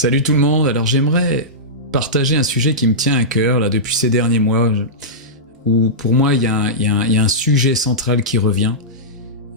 Salut tout le monde, alors j'aimerais partager un sujet qui me tient à cœur là, depuis ces derniers mois, où pour moi il y a un sujet central qui revient,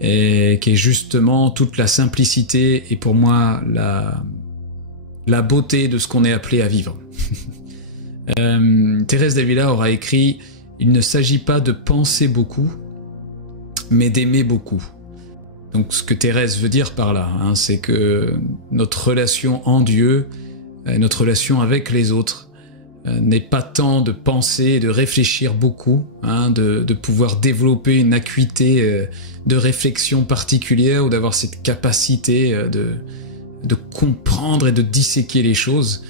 et qui est justement toute la simplicité et pour moi la beauté de ce qu'on est appelé à vivre. Thérèse d'Avila aura écrit « Il ne s'agit pas de penser beaucoup, mais d'aimer beaucoup ». Donc ce que Thérèse veut dire par là, c'est que notre relation en Dieu, notre relation avec les autres, n'est pas tant de penser et de réfléchir beaucoup, de pouvoir développer une acuité de réflexion particulière ou d'avoir cette capacité de comprendre et de disséquer les choses,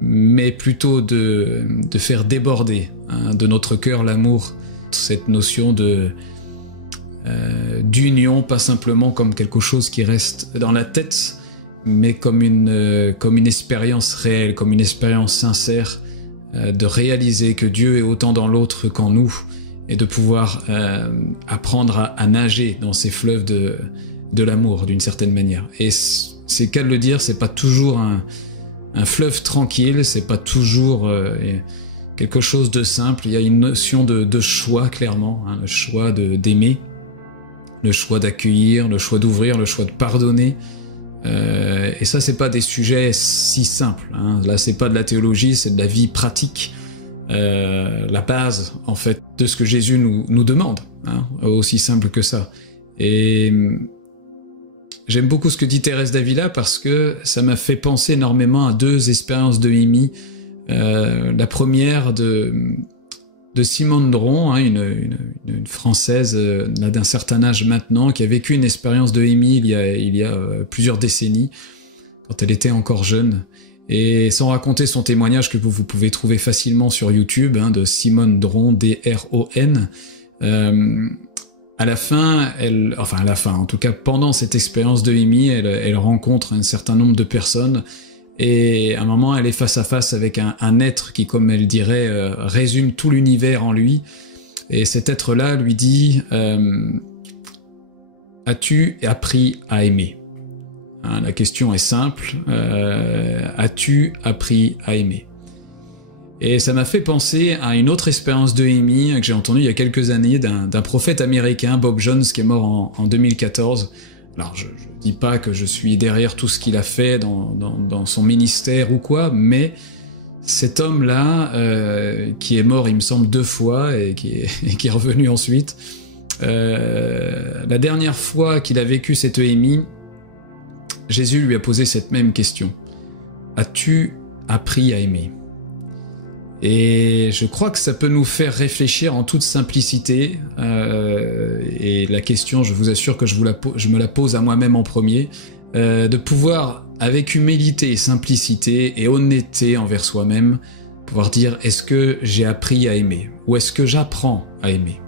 mais plutôt de faire déborder de notre cœur l'amour, cette notion d'union, pas simplement comme quelque chose qui reste dans la tête, mais comme une expérience réelle, comme une expérience sincère, de réaliser que Dieu est autant dans l'autre qu'en nous, et de pouvoir apprendre à nager dans ces fleuves de l'amour d'une certaine manière. Et c'est qu'à le dire, c'est pas toujours un fleuve tranquille, c'est pas toujours quelque chose de simple, il y a une notion de choix clairement, le choix d'aimer, le choix d'accueillir, le choix d'ouvrir, le choix de pardonner. Et ça, c'est pas des sujets si simples. Là, c'est pas de la théologie, c'est de la vie pratique. La base, en fait, de ce que Jésus nous demande. Aussi simple que ça. Et j'aime beaucoup ce que dit Thérèse d'Avila parce que ça m'a fait penser énormément à deux expériences de Mimi. La première de Simone Dron, une Française d'un certain âge maintenant, qui a vécu une expérience de EMI il y a plusieurs décennies, quand elle était encore jeune. Et sans raconter son témoignage que vous pouvez trouver facilement sur YouTube, de Simone Dron, D-R-O-N, à la fin, en tout cas pendant cette expérience de EMI, elle rencontre un certain nombre de personnes. Et à un moment, elle est face à face avec un être qui, comme elle dirait, résume tout l'univers en lui. Et cet être-là lui dit « As-tu appris à aimer ?» La question est simple. As-tu appris à aimer ? Et ça m'a fait penser à une autre expérience de EMI que j'ai entendue il y a quelques années d'un prophète américain, Bob Jones, qui est mort en 2014. Alors, je dis pas que je suis derrière tout ce qu'il a fait dans son ministère ou quoi, mais cet homme-là, qui est mort, il me semble, 2 fois et qui est revenu ensuite, la dernière fois qu'il a vécu cette EMI, Jésus lui a posé cette même question. As-tu appris à aimer ? Et je crois que ça peut nous faire réfléchir en toute simplicité, et la question, je vous assure que je me la pose à moi-même en premier, de pouvoir, avec humilité et simplicité et honnêteté envers soi-même, pouvoir dire, est-ce que j'ai appris à aimer ? Ou est-ce que j'apprends à aimer ?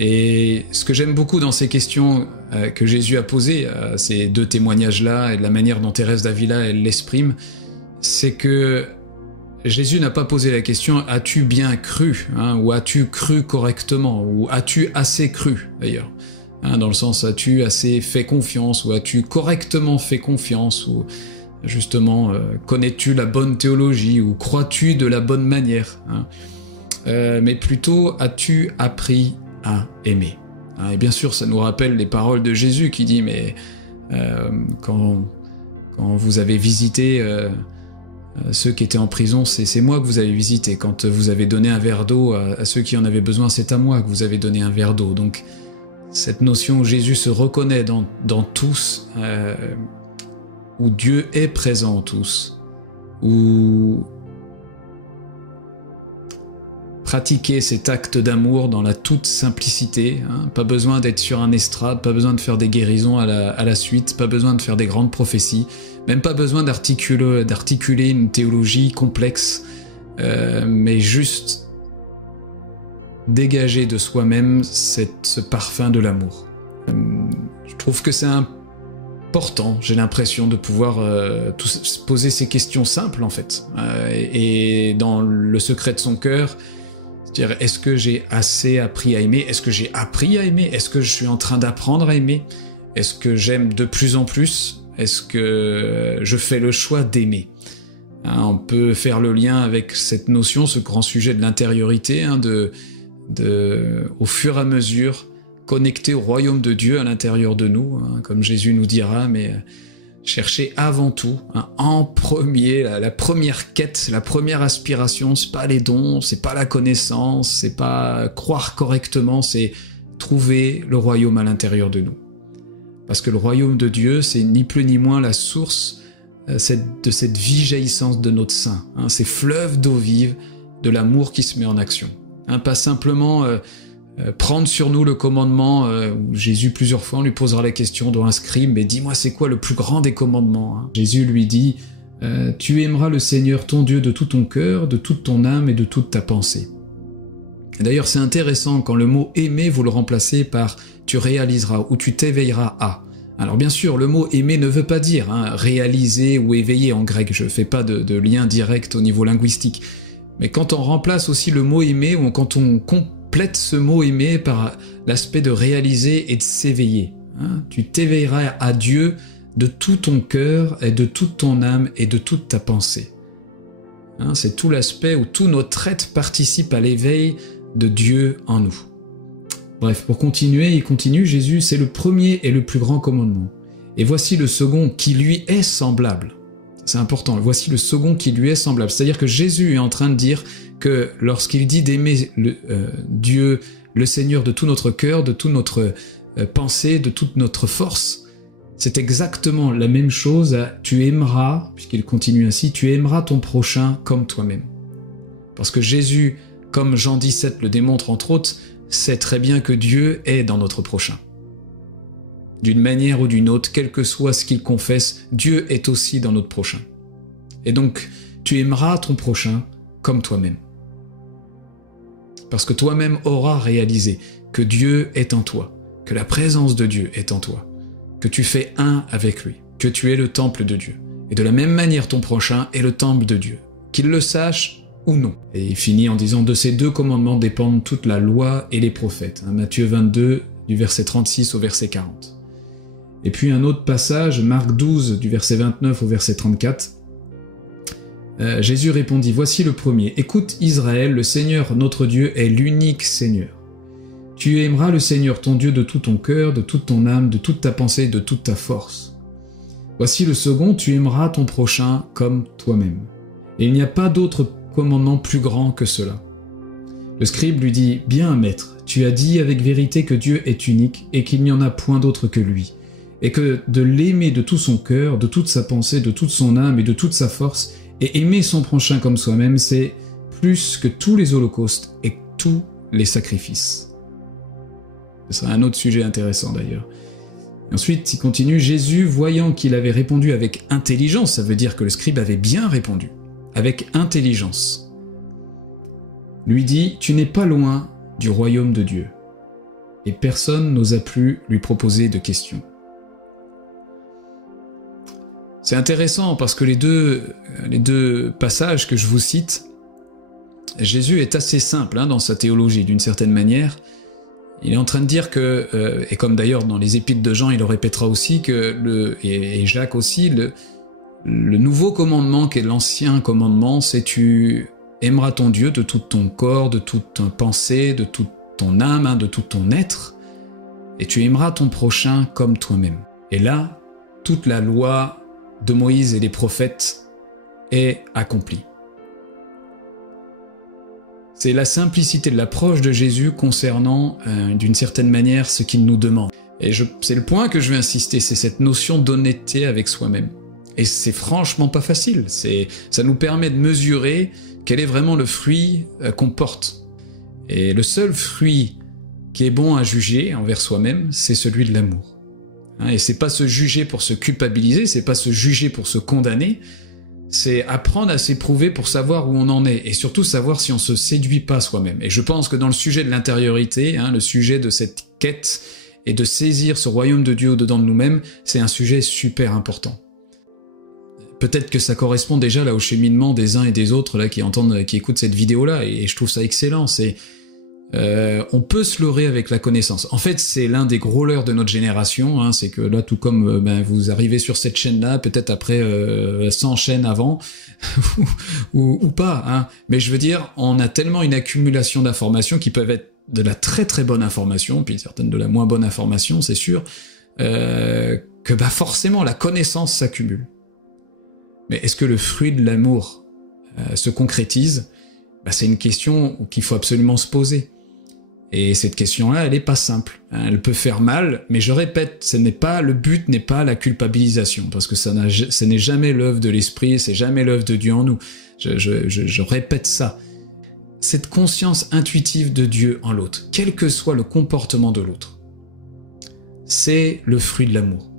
Et ce que j'aime beaucoup dans ces questions que Jésus a posées, ces 2 témoignages-là, et de la manière dont Thérèse d'Avila, elle l'exprime, c'est que Jésus n'a pas posé la question « As-tu bien cru ?» ou « As-tu cru correctement ?» ou « As-tu assez cru ?» d'ailleurs. Dans le sens « As-tu assez fait confiance ?» ou « As-tu correctement fait confiance ?» ou justement « Connais-tu la bonne théologie ?» ou « Crois-tu de la bonne manière ?» mais plutôt « As-tu appris à aimer ?» Et bien sûr, ça nous rappelle les paroles de Jésus qui dit « Mais quand vous avez visité... ceux qui étaient en prison, c'est moi que vous avez visité. Quand vous avez donné un verre d'eau à ceux qui en avaient besoin, c'est à moi que vous avez donné un verre d'eau. » Donc, cette notion où Jésus se reconnaît dans tous, où Dieu est présent en tous, où pratiquer cet acte d'amour dans la toute simplicité, pas besoin d'être sur un estrade, pas besoin de faire des guérisons à la suite, pas besoin de faire des grandes prophéties, même pas besoin d'articuler une théologie complexe, mais juste dégager de soi-même ce parfum de l'amour. Je trouve que c'est important, j'ai l'impression, de pouvoir se poser ces questions simples, en fait. Et dans le secret de son cœur, c'est-à-dire, est-ce que j'ai assez appris à aimer ? Est-ce que j'ai appris à aimer ? Est-ce que je suis en train d'apprendre à aimer ? Est-ce que j'aime de plus en plus ? est-ce que je fais le choix d'aimer? On peut faire le lien avec cette notion, ce grand sujet de l'intériorité, au fur et à mesure, connecter au royaume de Dieu à l'intérieur de nous, comme Jésus nous dira, mais chercher avant tout, en premier, la première quête, la première aspiration, c'est pas les dons, c'est pas la connaissance, c'est pas croire correctement, c'est trouver le royaume à l'intérieur de nous. Parce que le royaume de Dieu, c'est ni plus ni moins la source de cette vie jaillissante de notre sein, ces fleuves d'eau vive, de l'amour qui se met en action. Pas simplement prendre sur nous le commandement, où Jésus plusieurs fois on lui posera la question devant un scribe, mais dis-moi c'est quoi le plus grand des commandements? Jésus lui dit, tu aimeras le Seigneur ton Dieu de tout ton cœur, de toute ton âme et de toute ta pensée. D'ailleurs c'est intéressant quand le mot aimer vous le remplacez par tu réaliseras ou tu t'éveilleras à. Alors bien sûr le mot aimer ne veut pas dire réaliser ou éveiller en grec, je fais pas de lien direct au niveau linguistique, mais quand on remplace aussi le mot aimer ou quand on complète ce mot aimer par l'aspect de réaliser et de s'éveiller. Tu t'éveilleras à Dieu de tout ton cœur et de toute ton âme et de toute ta pensée. C'est tout l'aspect où tout notre être participe à l'éveil de Dieu en nous. Bref, pour continuer, il continue, Jésus, c'est le premier et le plus grand commandement. Et voici le second qui lui est semblable. C'est important, voici le second qui lui est semblable. C'est-à-dire que Jésus est en train de dire que lorsqu'il dit d'aimer Dieu, le Seigneur de tout notre cœur, de toute notre pensée, de toute notre force, c'est exactement la même chose à tu aimeras, puisqu'il continue ainsi, tu aimeras ton prochain comme toi-même. Parce que Jésus, comme Jean 17 le démontre entre autres, sait très bien que Dieu est dans notre prochain. D'une manière ou d'une autre, quel que soit ce qu'il confesse, Dieu est aussi dans notre prochain. Et donc, tu aimeras ton prochain comme toi-même. Parce que toi-même auras réalisé que Dieu est en toi, que la présence de Dieu est en toi, que tu fais un avec lui, que tu es le temple de Dieu. Et de la même manière, ton prochain est le temple de Dieu, qu'il le sache ou non. Et il finit en disant, de ces deux commandements dépendent toute la loi et les prophètes. Matthieu 22, du verset 36 au verset 40. Et puis un autre passage, Marc 12, du verset 29 au verset 34. Jésus répondit, voici le premier. Écoute Israël, le Seigneur notre Dieu est l'unique Seigneur. Tu aimeras le Seigneur ton Dieu de tout ton cœur, de toute ton âme, de toute ta pensée, de toute ta force. Voici le second, tu aimeras ton prochain comme toi-même. Et il n'y a pas d'autre commandement plus grand que cela. Le scribe lui dit, bien maître, tu as dit avec vérité que Dieu est unique et qu'il n'y en a point d'autre que lui, et que de l'aimer de tout son cœur, de toute sa pensée, de toute son âme et de toute sa force, et aimer son prochain comme soi-même, c'est plus que tous les holocaustes et tous les sacrifices. Ce sera un autre sujet intéressant d'ailleurs. Ensuite, il continue, Jésus, voyant qu'il avait répondu avec intelligence, ça veut dire que le scribe avait bien répondu, avec intelligence, lui dit, tu n'es pas loin du royaume de Dieu. Et personne n'osa plus lui proposer de questions. C'est intéressant parce que les deux passages que je vous cite, Jésus est assez simple dans sa théologie d'une certaine manière. Il est en train de dire que, et comme d'ailleurs dans les épîtres de Jean il le répétera aussi, et Jacques aussi, le nouveau commandement qui est l'ancien commandement, c'est tu aimeras ton Dieu de tout ton corps, de toute ta pensée, de toute ton âme, de tout ton être, et tu aimeras ton prochain comme toi-même. Et là, toute la loi de Moïse et des prophètes est accomplie. C'est la simplicité de l'approche de Jésus concernant, d'une certaine manière, ce qu'il nous demande. Et c'est le point que je vais insister, c'est cette notion d'honnêteté avec soi-même. Et c'est franchement pas facile, ça nous permet de mesurer quel est vraiment le fruit qu'on porte. Et le seul fruit qui est bon à juger envers soi-même, c'est celui de l'amour. Et c'est pas se juger pour se culpabiliser, c'est pas se juger pour se condamner, c'est apprendre à s'éprouver pour savoir où on en est, et surtout savoir si on se séduit pas soi-même. Et je pense que dans le sujet de l'intériorité, le sujet de cette quête et de saisir ce royaume de Dieu au-dedans de nous-mêmes, c'est un sujet super important. Peut-être que ça correspond déjà là au cheminement des uns et des autres là qui écoutent cette vidéo-là, et je trouve ça excellent. C'est on peut se leurrer avec la connaissance. En fait, c'est l'un des gros leurres de notre génération, hein, c'est que là, tout comme vous arrivez sur cette chaîne-là, peut-être après 100 chaînes avant, ou pas, hein. Mais je veux dire, on a tellement une accumulation d'informations qui peuvent être de la très très bonne information, puis certaines de la moins bonne information, c'est sûr, que forcément la connaissance s'accumule. Mais est-ce que le fruit de l'amour se concrétise? C'est une question qu'il faut absolument se poser. Et cette question-là, elle est pas simple. Elle peut faire mal, mais je répète, le but n'est pas la culpabilisation, parce que ce n'est jamais l'œuvre de l'esprit, c'est jamais l'œuvre de Dieu en nous. Je répète ça. Cette conscience intuitive de Dieu en l'autre, quel que soit le comportement de l'autre, c'est le fruit de l'amour.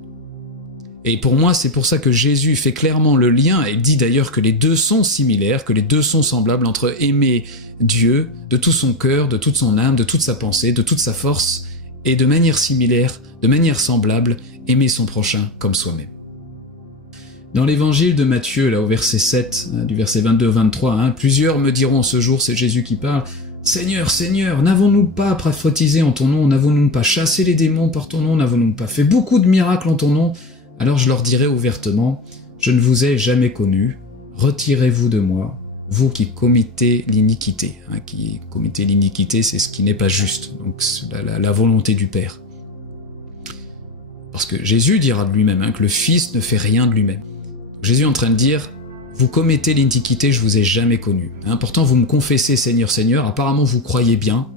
Et pour moi, c'est pour ça que Jésus fait clairement le lien, et dit d'ailleurs que les deux sont similaires, que les deux sont semblables entre aimer Dieu de tout son cœur, de toute son âme, de toute sa pensée, de toute sa force, et de manière similaire, de manière semblable, aimer son prochain comme soi-même. Dans l'évangile de Matthieu, là au verset 7, du verset 22 au 23, plusieurs me diront ce jour, c'est Jésus qui parle, « Seigneur, Seigneur, n'avons-nous pas prophétisé en ton nom, n'avons-nous pas chassé les démons par ton nom, n'avons-nous pas fait beaucoup de miracles en ton nom ?» Alors je leur dirai ouvertement, « Je ne vous ai jamais connu, retirez-vous de moi, vous qui commettez l'iniquité. » Qui commettez l'iniquité, c'est ce qui n'est pas juste, donc la volonté du Père. Parce que Jésus dira de lui-même que le Fils ne fait rien de lui-même. Jésus est en train de dire, vous commettez l'iniquité, je vous ai jamais connu. Pourtant vous me confessez Seigneur, Seigneur, apparemment vous croyez bien,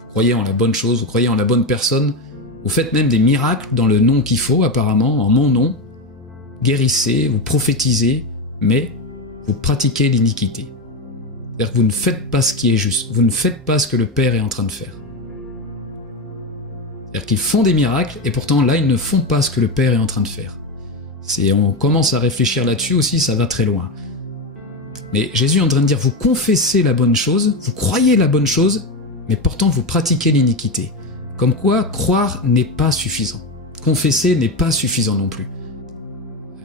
vous croyez en la bonne chose, vous croyez en la bonne personne, vous faites même des miracles dans le nom qu'il faut apparemment, en mon nom, guérissez, vous prophétisez, mais vous pratiquez l'iniquité. C'est-à-dire que vous ne faites pas ce qui est juste, vous ne faites pas ce que le Père est en train de faire. C'est-à-dire qu'ils font des miracles, et pourtant là ils ne font pas ce que le Père est en train de faire. Si on commence à réfléchir là-dessus aussi, ça va très loin. Mais Jésus est en train de dire, vous confessez la bonne chose, vous croyez la bonne chose, mais pourtant vous pratiquez l'iniquité. Comme quoi, croire n'est pas suffisant. Confesser n'est pas suffisant non plus.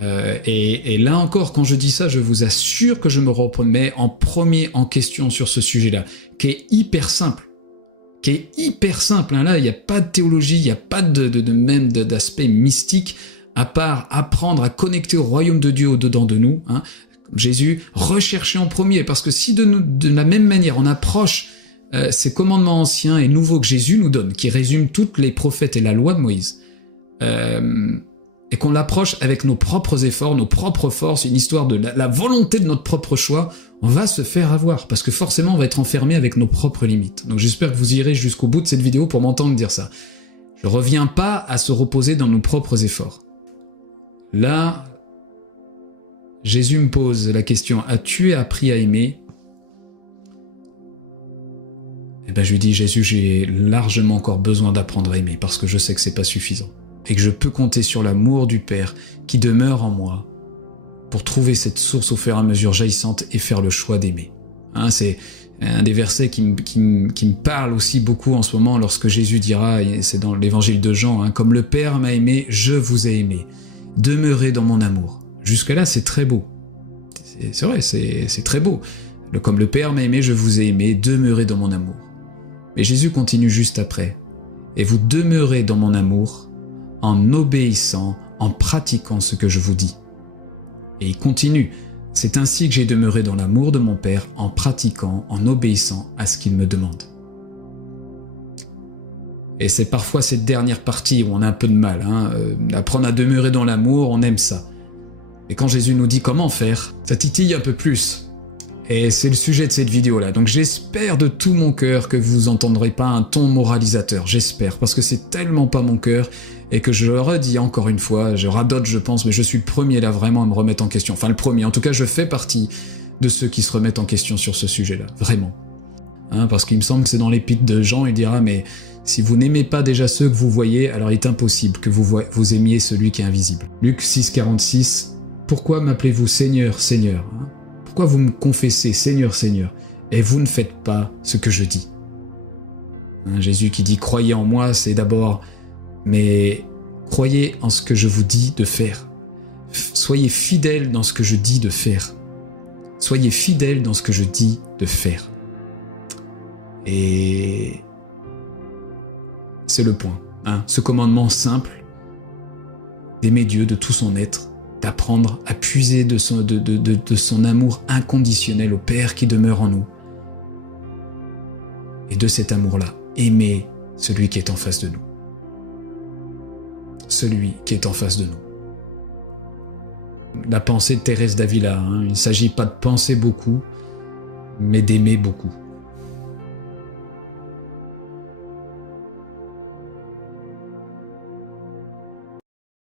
Et là encore, quand je dis ça, je vous assure que je me remets en premier en question sur ce sujet-là, qui est hyper simple. Là, il n'y a pas de théologie, il n'y a pas même d'aspect mystique, à part apprendre à connecter au royaume de Dieu au-dedans de nous. Jésus, recherchez en premier, parce que si de la même manière on approche ces commandements anciens et nouveaux que Jésus nous donne, qui résument toutes les prophètes et la loi de Moïse, et qu'on l'approche avec nos propres efforts, nos propres forces, une histoire de la volonté de notre propre choix, on va se faire avoir, parce que forcément on va être enfermé avec nos propres limites. Donc j'espère que vous irez jusqu'au bout de cette vidéo pour m'entendre dire ça. Je reviens pas à se reposer dans nos propres efforts. Là, Jésus me pose la question, as-tu appris à aimer ? Je lui dis, Jésus, j'ai largement encore besoin d'apprendre à aimer, parce que je sais que c'est pas suffisant. Et que je peux compter sur l'amour du Père qui demeure en moi pour trouver cette source au fur et à mesure jaillissante et faire le choix d'aimer. C'est un des versets qui me parle aussi beaucoup en ce moment lorsque Jésus dira, et c'est dans l'évangile de Jean, comme le Père m'a aimé, je vous ai aimé. Demeurez dans mon amour. Jusque-là, c'est très beau. C'est vrai, c'est très beau. Comme le Père m'a aimé, je vous ai aimé, demeurez dans mon amour. Mais Jésus continue juste après. Et vous demeurez dans mon amour en obéissant, en pratiquant ce que je vous dis. Et il continue. C'est ainsi que j'ai demeuré dans l'amour de mon Père, en pratiquant, en obéissant à ce qu'il me demande. Et c'est parfois cette dernière partie où on a un peu de mal. Apprendre à demeurer dans l'amour, on aime ça. Et quand Jésus nous dit comment faire, ça titille un peu plus. Et c'est le sujet de cette vidéo-là. Donc j'espère de tout mon cœur que vous n'entendrez pas un ton moralisateur. J'espère, parce que c'est tellement pas mon cœur, et que je le redis encore une fois, je radote je pense, mais je suis le premier là vraiment à me remettre en question. Enfin le premier, en tout cas je fais partie de ceux qui se remettent en question sur ce sujet-là, vraiment. Parce qu'il me semble que c'est dans l'épître de Jean, il dira, mais si vous n'aimez pas déjà ceux que vous voyez, alors il est impossible que vous aimiez celui qui est invisible. Luc 6,46, pourquoi m'appelez-vous Seigneur, Seigneur ? Pourquoi vous me confessez Seigneur, Seigneur, et vous ne faites pas ce que je dis ? Jésus qui dit, croyez en moi, c'est d'abord, mais croyez en ce que je vous dis de faire. Soyez fidèles dans ce que je dis de faire. Soyez fidèles dans ce que je dis de faire. Et c'est le point. Hein, ce commandement simple d'aimer Dieu de tout son être, d'apprendre à puiser de son amour inconditionnel au Père qui demeure en nous. Et de cet amour-là, aimer celui qui est en face de nous. Celui qui est en face de nous. La pensée de Thérèse d'Avila, hein, il ne s'agit pas de penser beaucoup, mais d'aimer beaucoup.